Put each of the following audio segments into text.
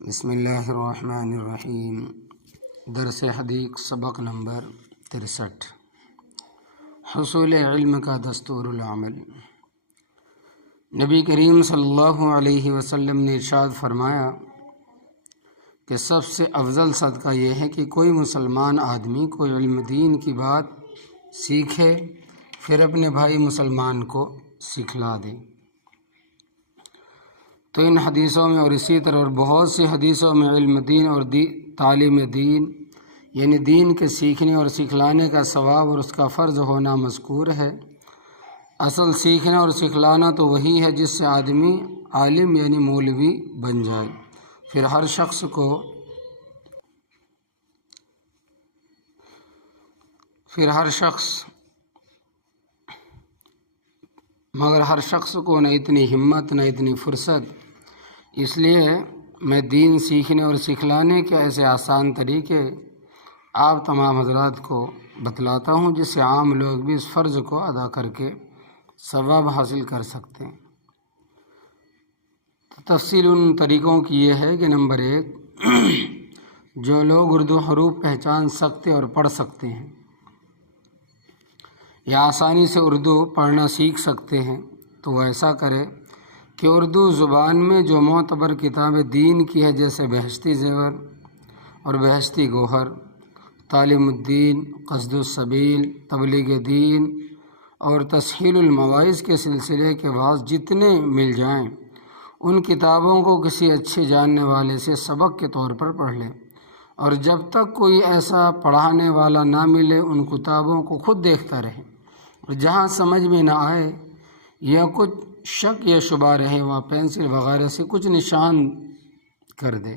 بسم اللہ الرحمن الرحیم۔ درس حدیث سبق نمبر 63، حصول علم کا دستور العمل۔ نبی کریم صلی اللہ علیہ وسلم نے ارشاد فرمایا کہ سب سے افضل صدقہ یہ ہے کہ کوئی مسلمان آدمی کو علم دین کی بات سیکھے، پھر اپنے بھائی مسلمان کو سکھلا دے۔ تو ان حدیثوں میں اور اسی طرح اور بہت سی حدیثوں میں علم دین اور تعلیم دین یعنی دین کے سیکھنے اور سکھلانے کا ثواب اور اس کا فرض ہونا مذکور ہے۔ اصل سیکھنا اور سکھلانا تو وہی ہے جس سے آدمی عالم یعنی مولوی بن جائے۔ پھر ہر شخص کو نہ اتنی ہمت نہ اتنی فرصت، اس لیے میں دین سیکھنے اور سکھلانے کے ایسے آسان طریقے آپ تمام حضرات کو بتلاتا ہوں جس سے عام لوگ بھی اس فرض کو ادا کر کے ثواب حاصل کر سکتے ہیں۔ تفصیل ان طریقوں کی یہ ہے کہ نمبر 1، جو لوگ اردو حروف پہچان سکتے اور پڑھ سکتے ہیں یا آسانی سے اردو پڑھنا سیکھ سکتے ہیں تو وہ ایسا کرے کہ اردو زبان میں جو معتبر کتاب دین کی ہے جیسے بہشتی زیور اور بہشتی گوہر، تعلیم الدین، قصد السبیل، تبلیغ دین اور تسہیل المواعظ کے سلسلے کے بعض جتنے مل جائیں ان کتابوں کو کسی اچھے جاننے والے سے سبق کے طور پر پڑھ لے، اور جب تک کوئی ایسا پڑھانے والا نہ ملے ان کتابوں کو خود دیکھتا رہے، اور جہاں سمجھ میں نہ آئے یا کچھ شک یا شبہ رہے وہاں پینسل وغیرہ سے کچھ نشان کر دے۔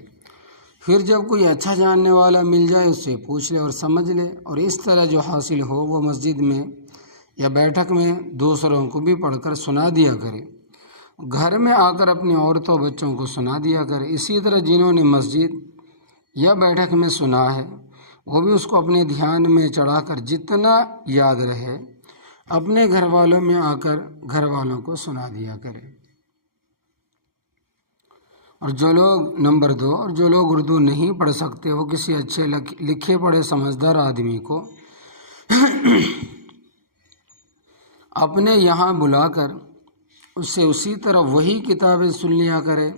پھر جب کوئی اچھا جاننے والا مل جائے اس سے پوچھ لے اور سمجھ لے، اور اس طرح جو حاصل ہو وہ مسجد میں یا بیٹھک میں دوسروں کو بھی پڑھ کر سنا دیا کرے، گھر میں آ کر اپنی عورتوں بچوں کو سنا دیا کرے۔ اسی طرح جنہوں نے مسجد یا بیٹھک میں سنا ہے وہ بھی اس کو اپنے دھیان میں چڑھا کر جتنا یاد رہے اپنے گھر والوں میں آ کر گھر والوں کو سنا دیا کرے۔ اور نمبر 2، اور جو لوگ اردو نہیں پڑھ سکتے وہ کسی اچھے لکھے پڑھے سمجھدار آدمی کو اپنے یہاں بلا کر اس سے اسی طرح وہی کتابیں سن لیا کرے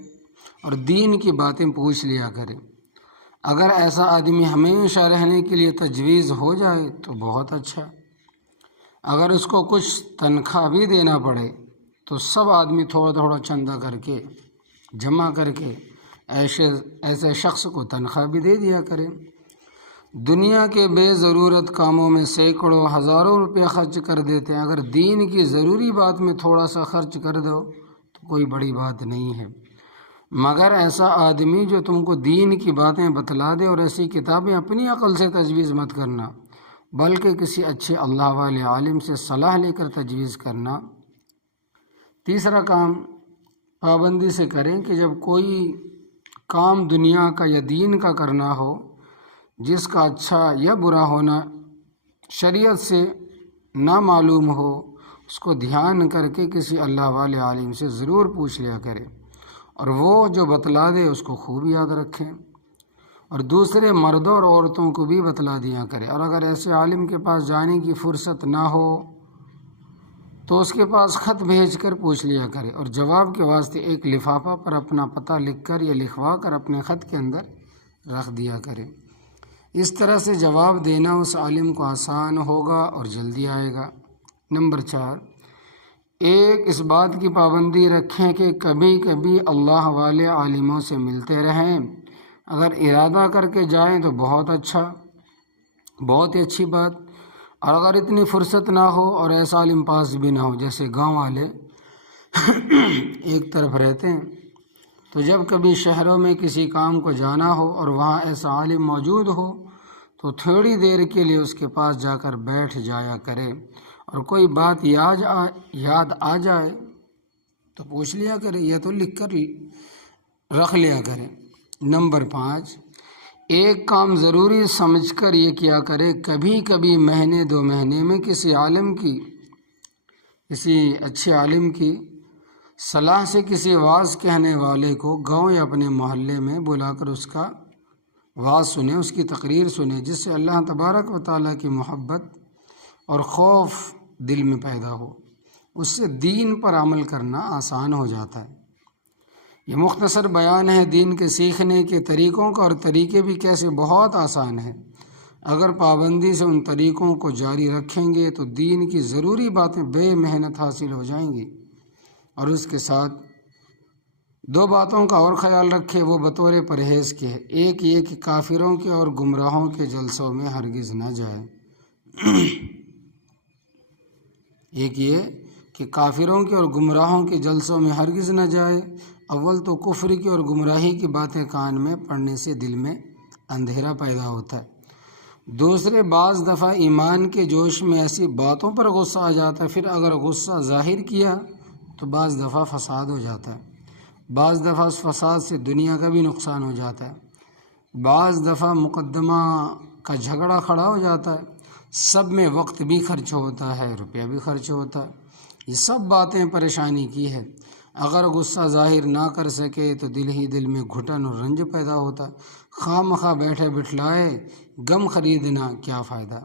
اور دین کی باتیں پوچھ لیا کرے۔ اگر ایسا آدمی ہمیشہ رہنے کے لیے تجویز ہو جائے تو بہت اچھا، اگر اس کو کچھ تنخواہ بھی دینا پڑے تو سب آدمی تھوڑا تھوڑا چندہ کر کے جمع کر کے ایسے شخص کو تنخواہ بھی دے دیا کرے۔ دنیا کے بے ضرورت کاموں میں سینکڑوں ہزاروں روپے خرچ کر دیتے ہیں، اگر دین کی ضروری بات میں تھوڑا سا خرچ کر دو تو کوئی بڑی بات نہیں ہے، مگر ایسا آدمی جو تم کو دین کی باتیں بتلا دے، اور ایسی کتابیں اپنی عقل سے تجویز مت کرنا بلکہ کسی اچھے اللہ والے عالم سے صلاح لے کر تجویز کرنا۔ تیسرا کام پابندی سے کریں کہ جب کوئی کام دنیا کا یا دین کا کرنا ہو جس کا اچھا یا برا ہونا شریعت سے نہ معلوم ہو، اس کو دھیان کر کے کسی اللہ والے عالم سے ضرور پوچھ لیا کرے، اور وہ جو بتلا دے اس کو خوب یاد رکھیں، اور دوسرے مردوں اور عورتوں کو بھی بتلا دیا کرے۔ اور اگر ایسے عالم کے پاس جانے کی فرصت نہ ہو تو اس کے پاس خط بھیج کر پوچھ لیا کرے، اور جواب کے واسطے ایک لفافہ پر اپنا پتہ لکھ کر یا لکھوا کر اپنے خط کے اندر رکھ دیا کرے۔ اس طرح سے جواب دینا اس عالم کو آسان ہوگا اور جلدی آئے گا۔ نمبر 4، اس بات کی پابندی رکھیں کہ کبھی کبھی اللہ والے عالموں سے ملتے رہیں، اگر ارادہ کر کے جائیں تو بہت اچھا، بہت ہی اچھی بات، اور اگر اتنی فرصت نہ ہو اور ایسا عالم پاس بھی نہ ہو، جیسے گاؤں والے ایک طرف رہتے ہیں تو جب کبھی شہروں میں کسی کام کو جانا ہو اور وہاں ایسا عالم موجود ہو تو تھوڑی دیر کے لیے اس کے پاس جا کر بیٹھ جایا کرے، اور کوئی بات یاد آ جائے تو پوچھ لیا کرے یا تو لکھ کر رکھ لیا کرے۔ نمبر 5، ایک کام ضروری سمجھ کر یہ کیا کرے، کبھی کبھی مہینے 2 مہینے میں کسی اچھے عالم کی صلاح سے کسی واعظ کہنے والے کو گاؤں یا اپنے محلے میں بلا کر اس کا واعظ سنیں، اس کی تقریر سنیں، جس سے اللہ تبارک و تعالیٰ کی محبت اور خوف دل میں پیدا ہو، اس سے دین پر عمل کرنا آسان ہو جاتا ہے۔ یہ مختصر بیان ہے دین کے سیکھنے کے طریقوں کا، اور طریقے بھی کیسے بہت آسان ہیں۔ اگر پابندی سے ان طریقوں کو جاری رکھیں گے تو دین کی ضروری باتیں بے محنت حاصل ہو جائیں گی۔ اور اس کے ساتھ دو باتوں کا اور خیال رکھے، وہ بطور پرہیز کے ہے۔ ایک یہ کہ کافروں کے اور گمراہوں کے جلسوں میں ہرگز نہ جائے۔ ایک یہ کہ کافروں کے اور گمراہوں کے جلسوں میں ہرگز نہ جائے۔ اول تو کفر کی اور گمراہی کی باتیں کان میں پڑنے سے دل میں اندھیرا پیدا ہوتا ہے۔ دوسرے، بعض دفعہ ایمان کے جوش میں ایسی باتوں پر غصہ آ جاتا ہے، پھر اگر غصہ ظاہر کیا تو بعض دفعہ فساد ہو جاتا ہے۔ بعض دفعہ اس فساد سے دنیا کا بھی نقصان ہو جاتا ہے۔ بعض دفعہ مقدمہ کا جھگڑا کھڑا ہو جاتا ہے، سب میں وقت بھی خرچ ہوتا ہے، روپیہ بھی خرچ ہوتا ہے۔ یہ سب باتیں پریشانی کی ہے۔ اگر غصہ ظاہر نہ کر سکے تو دل ہی دل میں گھٹن اور رنج پیدا ہوتا ہے۔ خواہ مخواہ بیٹھے بٹھلائے غم خریدنا کیا فائدہ۔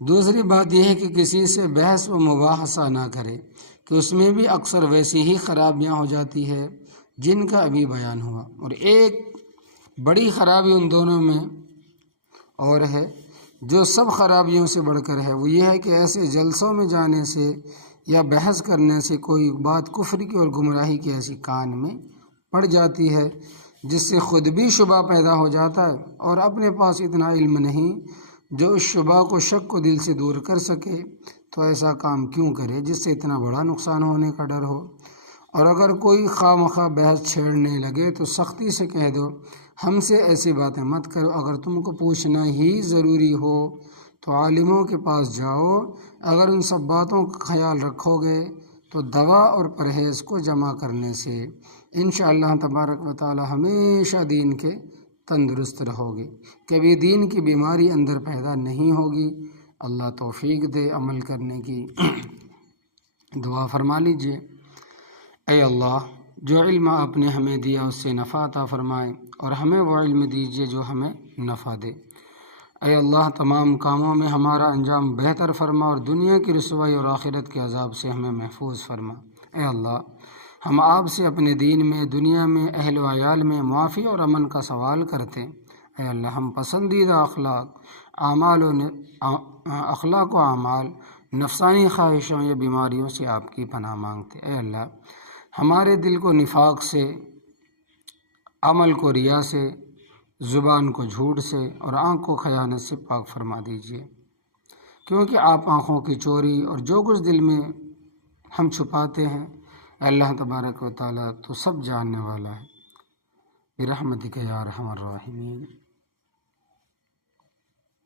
دوسری بات یہ ہے کہ کسی سے بحث و مباحثہ نہ کرے، کہ اس میں بھی اکثر ویسی ہی خرابیاں ہو جاتی ہے جن کا ابھی بیان ہوا۔ اور ایک بڑی خرابی ان دونوں میں اور ہے جو سب خرابیوں سے بڑھ کر ہے، وہ یہ ہے کہ ایسے جلسوں میں جانے سے یا بحث کرنے سے کوئی بات کفر کی اور گمراہی کی ایسی کان میں پڑ جاتی ہے جس سے خود بھی شبہ پیدا ہو جاتا ہے، اور اپنے پاس اتنا علم نہیں جو اس شبہ کو شک کو دل سے دور کر سکے، تو ایسا کام کیوں کرے جس سے اتنا بڑا نقصان ہونے کا ڈر ہو۔ اور اگر کوئی خواہ مخواہ بحث چھیڑنے لگے تو سختی سے کہہ دو، ہم سے ایسی باتیں مت کرو۔ اگر تم کو پوچھنا ہی ضروری ہو تو عالموں کے پاس جاؤ۔ اگر ان سب باتوں کا خیال رکھو گے تو دوا اور پرہیز کو جمع کرنے سے انشاءاللہ تبارک و تعالی ہمیشہ دین کے تندرست رہو گے، کبھی دین کی بیماری اندر پیدا نہیں ہوگی۔ اللہ توفیق دے عمل کرنے کی۔ دعا فرما لیجئے۔ اے اللہ، جو علم آپ نے ہمیں دیا اس سے نفع عطا فرمائے، اور ہمیں وہ علم دیجئے جو ہمیں نفع دے۔ اے اللہ، تمام کاموں میں ہمارا انجام بہتر فرما، اور دنیا کی رسوائی اور آخرت کے عذاب سے ہمیں محفوظ فرما۔ اے اللہ، ہم آپ سے اپنے دین میں، دنیا میں، اہل و عیال میں معافی اور امن کا سوال کرتے ہیں۔ اے اللہ، ہم پسندیدہ اخلاق و اعمال، نفسانی خواہشوں یا بیماریوں سے آپ کی پناہ مانگتے۔ اے اللہ، ہمارے دل کو نفاق سے، عمل کو ریا سے، زبان کو جھوٹ سے، اور آنکھ کو خیانت سے پاک فرما دیجیے، کیونکہ آپ آنکھوں کی چوری اور جو کچھ دل میں ہم چھپاتے ہیں، اللہ تبارک و تعالیٰ تو سب جاننے والا ہے۔ برحمتک یا ارحم الراحمین۔